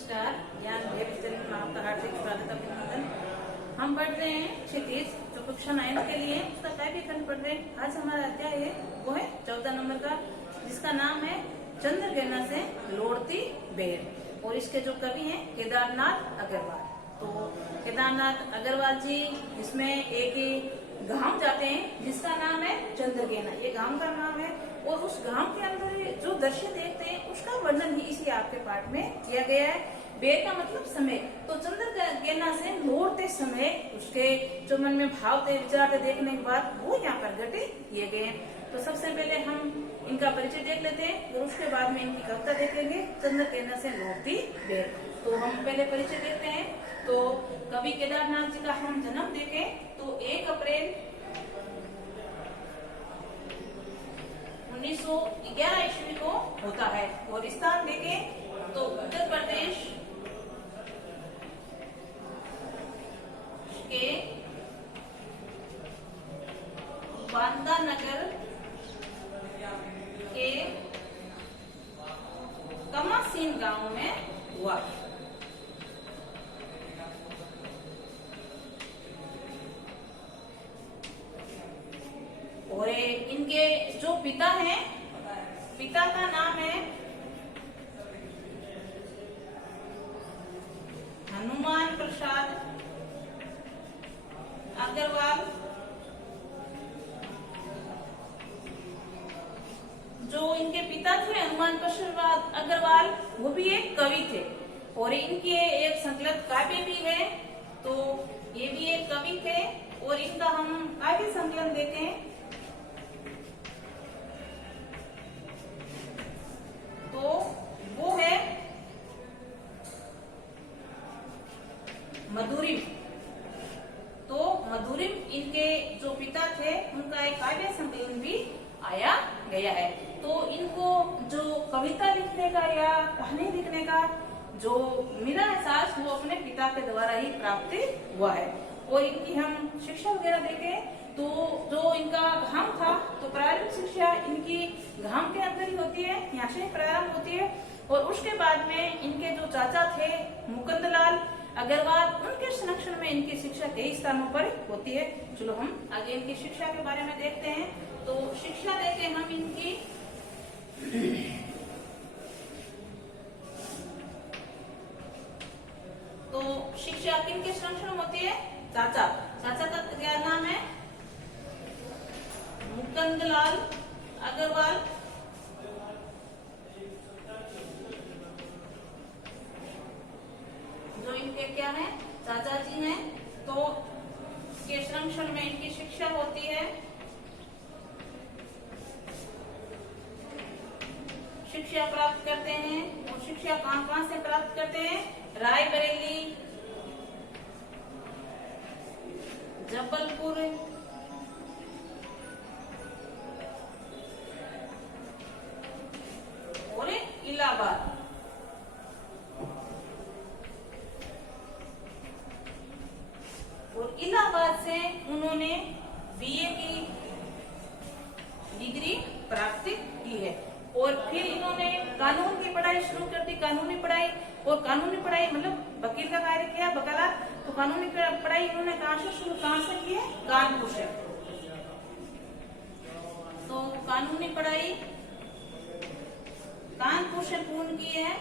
नमस्कार। ज्ञान देव चैनल में आपका हार्दिक स्वागत अभिनंदन। हम पढ़ रहे हैं क्षितिज जो कक्षा 9 के लिए उसका काव्य खंड पढ़ रहे हैं। आज हमारा अध्याय है वो है 14 नंबर का, जिसका नाम है चंद्रगेना से लोड़ती बेर। और इसके जो कवि हैं केदारनाथ अग्रवाल। तो केदारनाथ अग्रवाल जी इसमें एक गांव जाते हैं जिसका नाम है चंद्रगेना। ये गांव का नाम है और उस गांव के अंदर जो दृश्य देखते हैं उसका वर्णन ही इसी आपके पाठ में किया गया है। बेर का मतलब समय। तो चंद्रगेना से लौटते समय उसके जो मन में भाव थे, विचार थे, देखने के बाद वो यहाँ पर घटित किए गए हैं। तो सबसे पहले हम इनका परिचय देख लेते हैं और उसके बाद में इनकी कविता देखेंगे चंद्रगेना से लौटती बेर। तो हम पहले परिचय देखते हैं। तो कवि केदारनाथ जी का हम जन्म देखें तो 1 अप्रैल 1911 ईस्वी को होता है। और स्थान देखें तो उत्तर प्रदेश के बांदा नगर के कमासीन गांव में हुआ। और इनके जो पिता हैं, पिता का नाम है हनुमान प्रसाद अग्रवाल। जो इनके पिता थे हनुमान प्रसाद अग्रवाल वो भी एक कवि थे और इनके एक संकलित काव्य भी है। तो ये भी एक कवि थे और इनका हम काव्य संकलन देखें तो वो है मधुरिम। तो मधुरिम इनके जो पिता थे उनका एक काव्य संकलन भी आया गया है। तो इनको जो कविता लिखने का या कहानी लिखने का जो मेरा एहसास वो अपने पिता के द्वारा ही प्राप्त हुआ है। और इनकी हम शिक्षा वगैरह देखें तो जो इनका गांव था तो प्रारंभिक शिक्षा इनकी गांव के अंदर ही होती है, यहाँ से प्रारंभ होती है। और उसके बाद में इनके जो चाचा थे मुकुंदलाल अग्रवाल उनके संरक्षण में इनकी शिक्षा कई स्थानों पर होती है। चलो हम आगे इनकी शिक्षा के बारे में देखते हैं। तो शिक्षा देखें हम इनकी तो शिक्षा किनके संरक्षण में होती है? चाचा का क्या नाम है? मुकुंदलाल अग्रवाल। जो इनके क्या है? चाचा जी हैं। तो के संरक्षण में इनकी शिक्षा होती है। शिक्षा प्राप्त करते हैं और शिक्षा कहां से प्राप्त करते हैं? रायबरेली, जबलपुर, और इलाहाबाद। और इलाहाबाद से उन्होंने बीए की डिग्री प्राप्त की है। और फिर इन्होंने कानून की पढ़ाई शुरू कर दी, कानूनी पढ़ाई। और कानूनी पढ़ाई मतलब वकील का कार्य किया, वकालत। तो कानूनी पढ़ाई इन्होंने कहाँ से की है? कानपुर से। तो कानूनी पढ़ाई कानपुर से पूर्ण की है।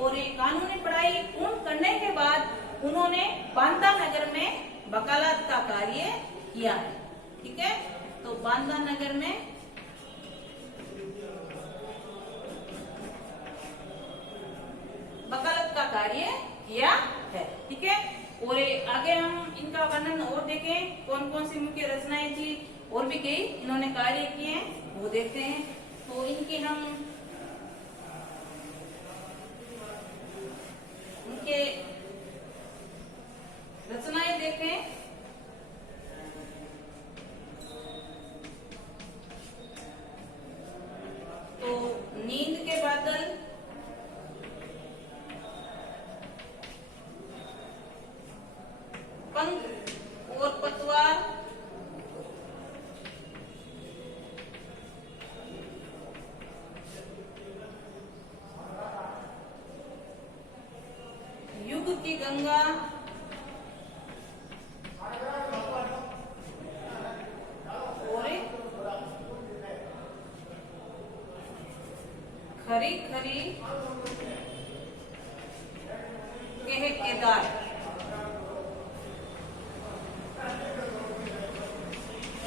और ये कानूनी पढ़ाई पूर्ण करने के बाद उन्होंने बांदा नगर में वकालत का कार्य किया है। ठीक है, तो बांदा नगर में वकालत का कार्य किया है। ठीक है, और आगे हम इनका वर्णन और देखें कौन कौन सी मुख्य रचनाएं थी और भी कई इन्होंने कार्य किए हैं वो देखते हैं। तो इनके हम उनके रचनाएं देखें तो नींद के बादल, पंख और पतवार, की गंगा और खरी खरी कह केदार।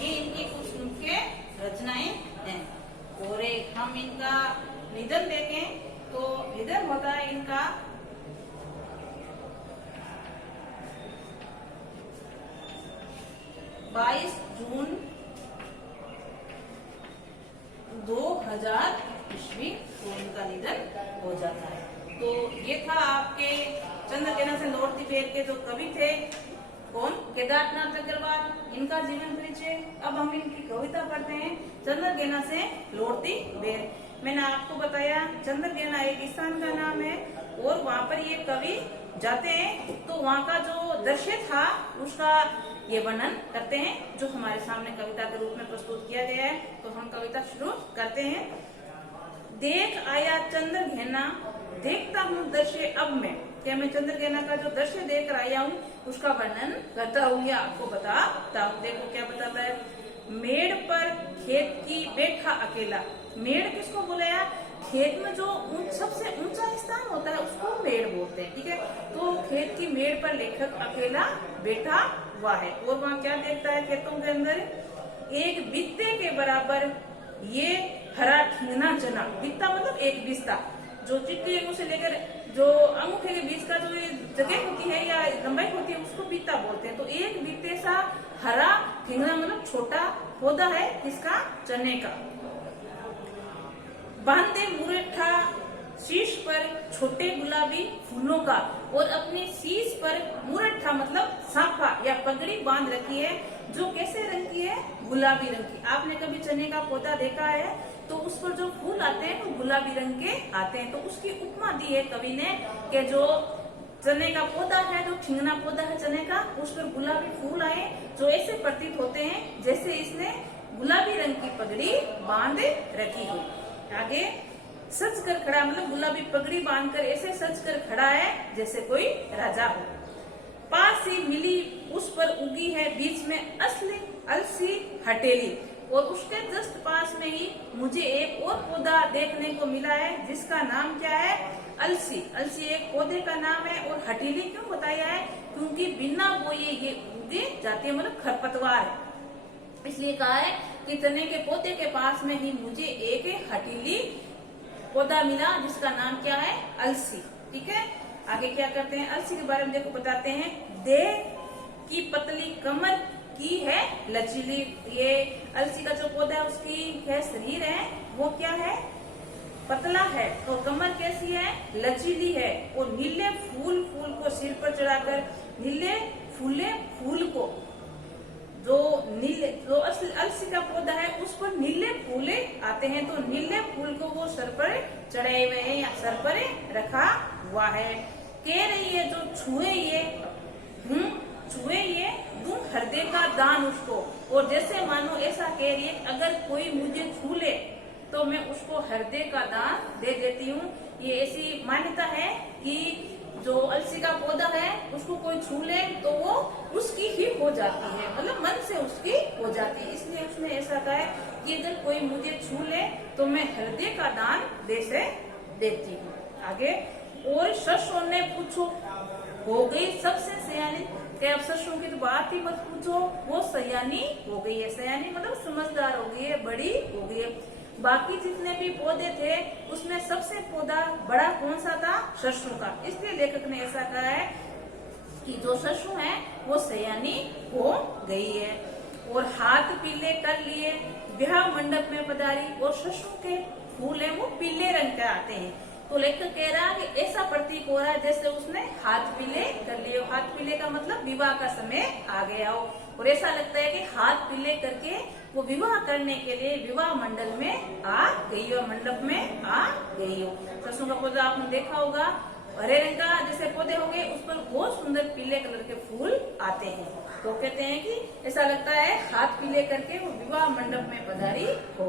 ये इनकी कुछ मुख्य रचनाएं हैं। और एक हम इनका निधन देखें तो निधन होता है इनका 22 जून 2000 ईस्वी को इनका निधन हो जाता है। तो ये था आपके चंद्रसेना से लौटती बेर के जो कवि थे, कौन? केदारनाथ अग्रवाल। इनका जीवन परिचय। अब हम इनकी कविता पढ़ते हैं, चंद्रसेना से लौटती बेर। मैंने आपको बताया चंद्रसेना एक स्थान का नाम है और वहाँ पर ये कवि जाते हैं तो वहाँ का जो दृश्य था उसका ये वर्णन करते हैं, जो हमारे सामने कविता के रूप में प्रस्तुत किया गया है। तो हम कविता शुरू करते हैं। देख आया चंद्रसेना, देखता हूँ दृश्य अब मैं। क्या मैं चंद्रसेना का जो दृश्य देख कर आया हूँ उसका वर्णन करता हूँ या आपको बताता हूँ। देखो क्या बताता है। मेड़ पर खेत की बैठा अकेला। मेड़ किसको बोलाया? खेत में जो सबसे ऊंचा स्थान होता है उसको मेड़ बोलते हैं, ठीक है। तो खेत की मेड़ पर लेखक अकेला बैठा हुआ है और वहाँ क्या देखता है? खेतों के अंदर एक बित्ते के बराबर ये हरा ठिंगना चना। बित्ता मतलब एक बिस्ता, जो चिट्ठी अंगूठे से लेकर जो अंगूठे के बीच का जो जगह होती है या लंबाई होती है उसको बित्ता बोलते हैं। तो एक बित्ते सा हरा ठिंगना मतलब छोटा पौधा है इसका, चने का। बांधे मुरेठा शीश पर छोटे गुलाबी फूलों का, और अपने शीश पर मुरेठा मतलब साफा या पगड़ी बांध रखी है, जो कैसे रंग की है? गुलाबी रंग की। आपने कभी चने का पौधा देखा है तो उस पर जो फूल आते हैं वो गुलाबी रंग के आते हैं। तो उसकी उपमा दी है कवि ने कि जो चने का पौधा है, जो ठिंगना पौधा है चने का, उस पर गुलाबी फूल आए जो ऐसे प्रतीत होते हैं जैसे इसने गुलाबी रंग की पगड़ी बांध रखी हो। आगे सज कर खड़ा मतलब गुलाबी पगड़ी बांधकर ऐसे सज कर खड़ा है जैसे कोई राजा हो। पास ही मिली उस पर उगी है बीच में असली अलसी हटेली, और उसके जस्ट पास में ही मुझे एक और पौधा देखने को मिला है जिसका नाम क्या है? अलसी। अलसी एक पौधे का नाम है। और हटेली क्यों बताया है? क्योंकि बिना बोए ये उगे जाते हैं, मतलब खरपतवार है, इसलिए कहा है कि चने के पौधे के पास में ही मुझे एक हटीली पौधा मिला जिसका नाम क्या है? अलसी, ठीक है। आगे क्या करते हैं? अलसी के बारे में देखो बताते हैं। देह की पतली कमर की है लचीली। ये अलसी का जो पौधा है उसकी है शरीर है वो क्या है? पतला है। और कमर कैसी है? लचीली है। और नीले फूल को सिर पर चढ़ाकर, नीले फूले फूल को, जो नीले जो अलसी का पौधा है उस पर नीले फूले आते हैं, तो नीले फूल को वो सर पर चढ़ाए हुए हैं या सर पर रखा हुआ है। कह रही है जो छुए ये दूं हृदय का दान उसको। और जैसे मानो ऐसा कह रही है अगर कोई मुझे छू ले तो मैं उसको हृदय का दान दे देती हूँ। ये ऐसी मान्यता है कि जो अलसी का पौधा है उसको कोई छू ले तो वो उसकी ही हो जाती है, मतलब मन से उसकी हो जाती है। इसलिए उसने ऐसा कहा है कि अगर कोई मुझे छू ले तो मैं हृदय का दान दे से देती हूँ। आगे, और शशों ने पूछो हो गई सबसे सयानी। अब शशों की तो बात ही मत पूछो, वो सयानी हो गई है। सयानी मतलब समझदार हो गई है, बड़ी हो गई है। बाकी जितने भी पौधे थे उसमें सबसे पौधा बड़ा कौन सा था? शशु का। इसलिए लेखक ने ऐसा कहा है कि जो शशु है वो सयानी हो गई है। और हाथ पीले कर लिए विवाह मंडप में पधारी, और शशु के फूल है वो पीले रंग के आते हैं। तो लेखक कह रहा है कि ऐसा प्रतीक हो रहा है जैसे उसने हाथ पीले कर लिए। हाथ पीले का मतलब विवाह का समय आ गया हो, और ऐसा लगता है कि हाथ पीले करके वो विवाह करने के लिए विवाह मंडल में आ गई हो, मंडप में आ गई हो। सरसों का पौधा आपने देखा होगा, हरे रंग का जैसे पौधे हो गए उस पर बहुत सुंदर पीले कलर के फूल आते हैं। तो कहते हैं कि ऐसा लगता है हाथ पीले करके वो विवाह मंडप में पधारी हो।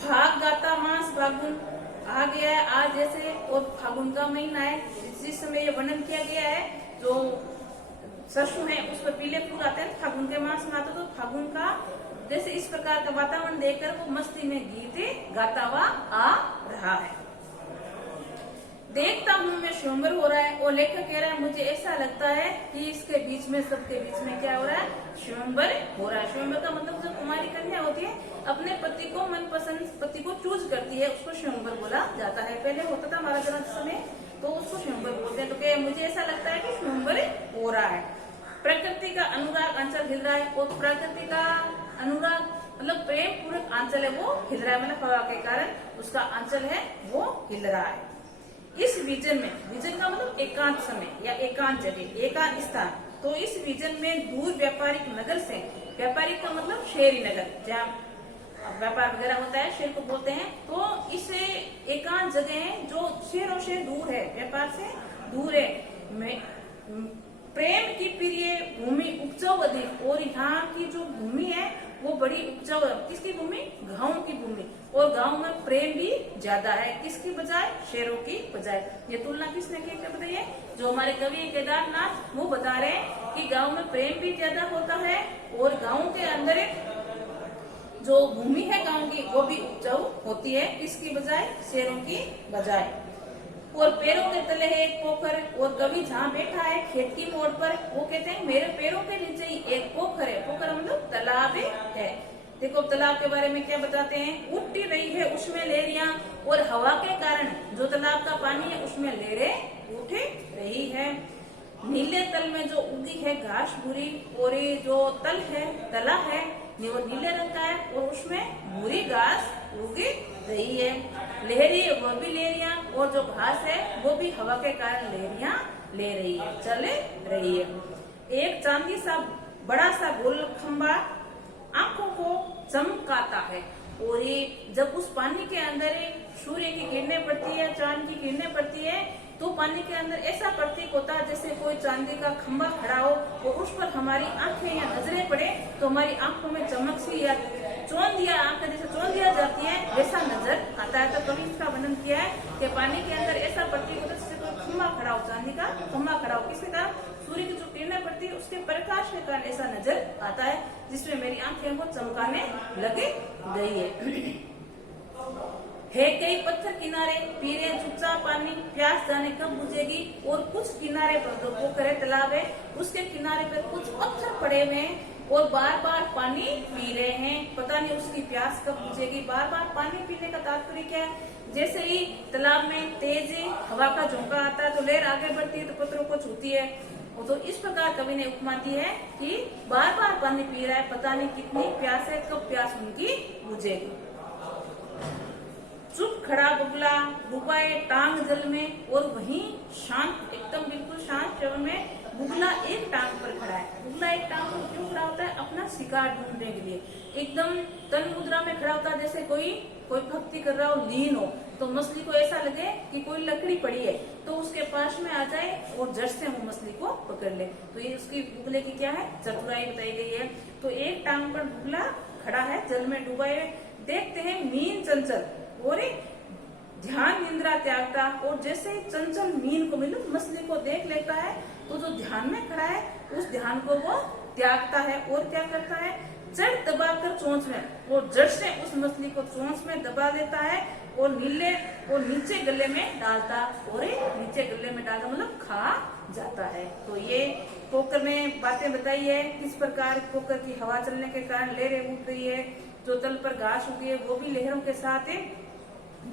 भाग गाता मास फागुन, आ गया है आज जैसे, और फागुन का महीना है, जिस समय ये वर्णन किया गया है, जो सरसों है उस पर पीले फूल आते हैं, फागुन के मास में आते, तो फागुन का जैसे इस प्रकार का वातावरण देखकर वो मस्ती में गीत गाता हुआ आ रहा है। देखता हूँ मैं स्वयंवर हो रहा है, और लेखक कह रहा है मुझे ऐसा लगता है कि इसके बीच में, सबके बीच में क्या हो रहा है, स्वयंवर हो रहा है। स्वयंवर का मतलब जो कुमारी कन्या होती है अपने पति को, मनपसंद पति को चूज करती है, उसको स्वयंवर बोला जाता है। पहले होता था महाराजा के समय, तो उसको स्वयंवर बोलते हैं। तो क्या मुझे ऐसा लगता है कि स्वयंवर हो रहा है। प्रकृति का अनुराग आंचल हिल रहा है, और प्रकृति का अनुराग मतलब प्रेम पूर्वक आंचल है वो हिल रहा है, मतलब हवा के कारण उसका आंचल है वो हिल रहा है। इस विजन में, विजन का मतलब एकांत समय या एकांत जगह, एकांत स्थान, तो इस विजन में दूर व्यापारिक नगर से, व्यापारिक का मतलब शहरी नगर, जहाँ व्यापार वगैरह होता है, शहर को बोलते हैं, तो इस एकांत जगह है जो शहरों से दूर है, व्यापार से दूर है, प्रेम की प्रिय भूमि उपजाऊ अधिक, और यहाँ की जो भूमि है वो बड़ी उपजाऊ है। किसकी भूमि, गाँव की भूमि, और गांव में प्रेम भी ज्यादा है, किसकी बजाय, शहरों की बजाय। ये तुलना किसने की बताइए, जो हमारे कवि केदारनाथ वो बता रहे हैं कि गांव में प्रेम भी ज्यादा होता है, और गांव के अंदर जो भूमि है गांव की वो भी उपजाऊ होती है, किसकी बजाय, शहरों की बजाय। और पैरों के तले है एक पोखर, और कवि जहाँ बैठा है खेत की मोड़ पर, वो कहते हैं मेरे पैरों के नीचे ही एक पोखर है। पोखर मतलब तालाब है। देखो तालाब के बारे में क्या बताते हैं, उठती रही है उसमें लहरियां, और हवा के कारण जो तालाब का पानी है उसमें लहरें उठ रही है। नीले तल में जो उगी है घास भूरी, और ये जो तल है, तला है वो नीले रंग का है, और उसमें भूरी घास उगी रही है। लहरी वो भी लहरियां, और जो घास है वो भी हवा के कारण लहरियां ले रही है, चल रही है। एक चांदी सा बड़ा सा गोल खंबा आंखों को चमकाता है, और ये जब उस पानी के अंदर सूर्य की किरणें पड़ती है, चांद की किरणें पड़ती है, तो पानी के अंदर ऐसा प्रतीक होता है जैसे कोई चांदी का खंबा खड़ा हो, और उस पर हमारी आंखें या नजरें पड़े तो हमारी आंखों में चमक सी या चौंधिया, आंखें जैसे चौंधिया जाती है वैसा नजर आता है। तो कवि इसका वर्णन किया है कि पानी के अंदर ऐसा प्रतीक होता है जैसे कोई खंबा खड़ा हो, चांदी का खंबा खड़ा हो, किसके कारण, सूर्य की जो किरणें पड़ती है उसके प्रकाश के कारण ऐसा नजर आता है, जिसमें मेरी आंखें को चमकाने लगे गई है कई पत्थर किनारे पी रहे चुपचाप पानी, प्यास जाने कब बुझेगी। और कुछ किनारे पर जो पोखर है, तालाब है, उसके किनारे पर कुछ पत्थर पड़े हुए हैं, और बार बार पानी पी रहे हैं, पता नहीं उसकी प्यास कब बुझेगी। बार बार पानी पीने का तात्पर्य क्या है, जैसे ही तालाब में तेज हवा का झोंका आता है तो लहर आगे बढ़ती है तो पत्थरों को छूती है, तो इस प्रकार कवि ने उपमा दी है कि बार बार पानी पी रहा है, पता नहीं कितनी प्यास है, कब प्यास उनकी बुझेगी। चुप खड़ा बगुला डूबाए टांग जल में, और वहीं शांत, एकदम बिल्कुल शांत जल में बुगला एक टांग पर खड़ा है। बुगला एक टांग पर क्यों खड़ा होता है, अपना शिकार ढूंढने के लिए, एकदम तन मुद्रा में खड़ा होता है, जैसे कोई भक्ति कर रहा हो, लीन हो, तो मछली को ऐसा लगे कि कोई लकड़ी पड़ी है तो उसके पास में आ जाए और जड़ से वो मछली को पकड़ ले। तो ये उसकी बुगले की क्या है, चतुराई बताई गई है। तो एक टांग पर बुगला खड़ा है जल में डूबा है, देखते हैं मीन चंचल, और ध्यान निंद्रा त्यागता, और जैसे ही चंचल मीन को मतलब मछली को देख लेता है तो जो ध्यान में खड़ा है उस ध्यान को वो त्यागता है, और क्या करता है, जड़ दबाकर चोंच में, और जड़ से उस मछली को चोंच में दबा देता है, और नीचे गले में डालता, और नीचे गले में डालता मतलब खा जाता है। तो ये पोखर में बातें बताई है, किस प्रकार पोखर की हवा चलने के कारण लहरें उठ रही है, जो तल पर घास उगी है वो भी लहरों के साथ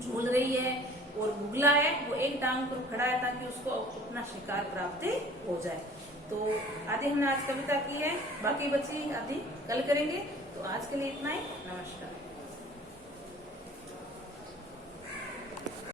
झूल रही है, और बुगला है वो एक टांग पर खड़ा है ताकि उसको अपना शिकार प्राप्त हो जाए। तो आदि हमने आज कविता की है, बाकी बची आदि कल करेंगे। तो आज के लिए इतना ही, नमस्कार।